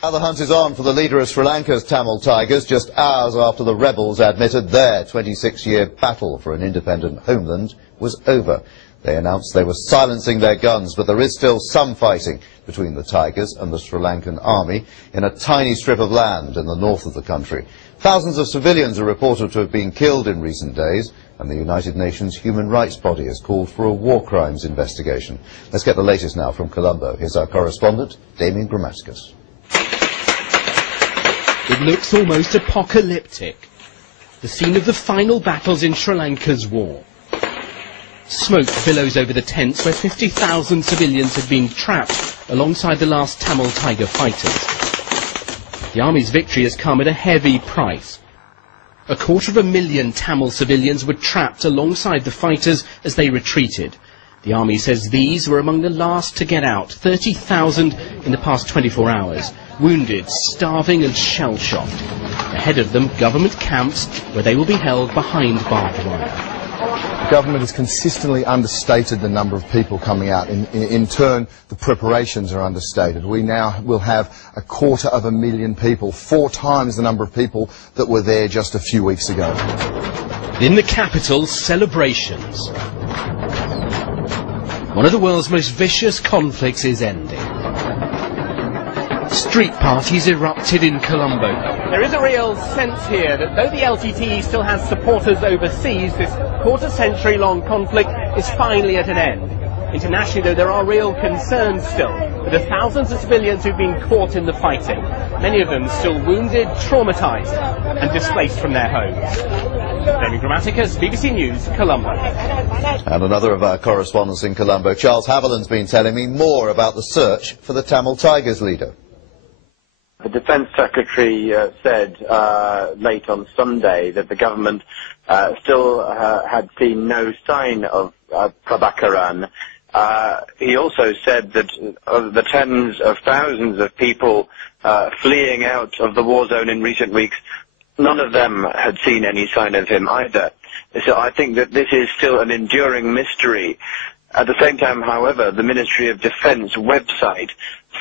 Now the hunt is on for the leader of Sri Lanka's Tamil Tigers, just hours after the rebels admitted their 26-year battle for an independent homeland was over. They announced they were silencing their guns, but there is still some fighting between the Tigers and the Sri Lankan army in a tiny strip of land in the north of the country. Thousands of civilians are reported to have been killed in recent days, and the United Nations human rights body has called for a war crimes investigation. Let's get the latest now from Colombo. Here's our correspondent, Damien Grammaticus. It looks almost apocalyptic. The scene of the final battles in Sri Lanka's war. Smoke billows over the tents where 50,000 civilians had been trapped alongside the last Tamil Tiger fighters. The army's victory has come at a heavy price. 250,000 Tamil civilians were trapped alongside the fighters as they retreated. The army says these were among the last to get out, 30,000 in the past 24 hours, wounded, starving and shell-shocked. Ahead of them, government camps where they will be held behind barbed wire. The government has consistently understated the number of people coming out. In turn, the preparations are understated. We now will have 250,000 people, 4 times the number of people that were there just a few weeks ago. In the capital, celebrations. One of the world's most vicious conflicts is ending. Street parties erupted in Colombo. There is a real sense here that though the LTTE still has supporters overseas, this quarter-century-long conflict is finally at an end. Internationally, though, there are real concerns still for the thousands of civilians who've been caught in the fighting, many of them still wounded, traumatized and displaced from their homes. Damien Grammaticus, BBC News, Colombo. And another of our correspondents in Colombo, Charles Haviland's been telling me more about the search for the Tamil Tigers leader. The Defence Secretary said late on Sunday that the government still had seen no sign of Prabhakaran. He also said that of the tens of thousands of people fleeing out of the war zone in recent weeks, none of them had seen any sign of him either. So I think that this is still an enduring mystery. At the same time, however, the Ministry of Defence website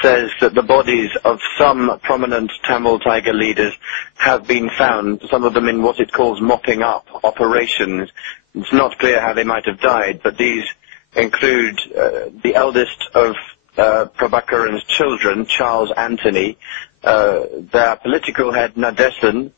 says that the bodies of some prominent Tamil Tiger leaders have been found, some of them in what it calls mopping up operations. It's not clear how they might have died, but these include the eldest of Prabhakaran's children, Charles Anthony, their political head, Nadesan,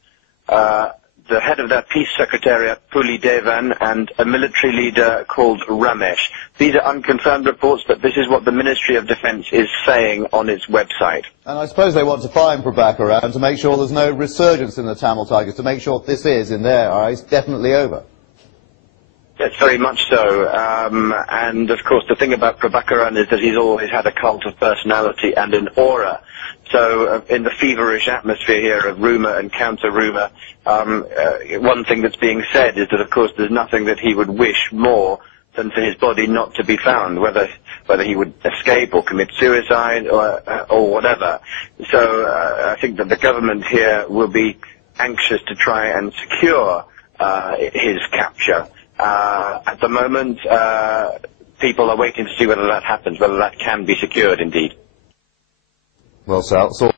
the head of their peace secretariat, Puli Devan, and a military leader called Ramesh. These are unconfirmed reports, but this is what the Ministry of Defence is saying on its website. And I suppose they want to find Prabhakaran to make sure there's no resurgence in the Tamil Tigers, to make sure this is, in their eyes, definitely over. Yes, very much so. And, of course, the thing about Prabhakaran is that he's always had a cult of personality and an aura. So in the feverish atmosphere here of rumour and counter-rumour, one thing that's being said is that, of course, there's nothing that he would wish more than for his body not to be found, whether he would escape or commit suicide or whatever. So I think that the government here will be anxious to try and secure his capture. At the moment, people are waiting to see whether that happens, whether that can be secured indeed. Well, Sal,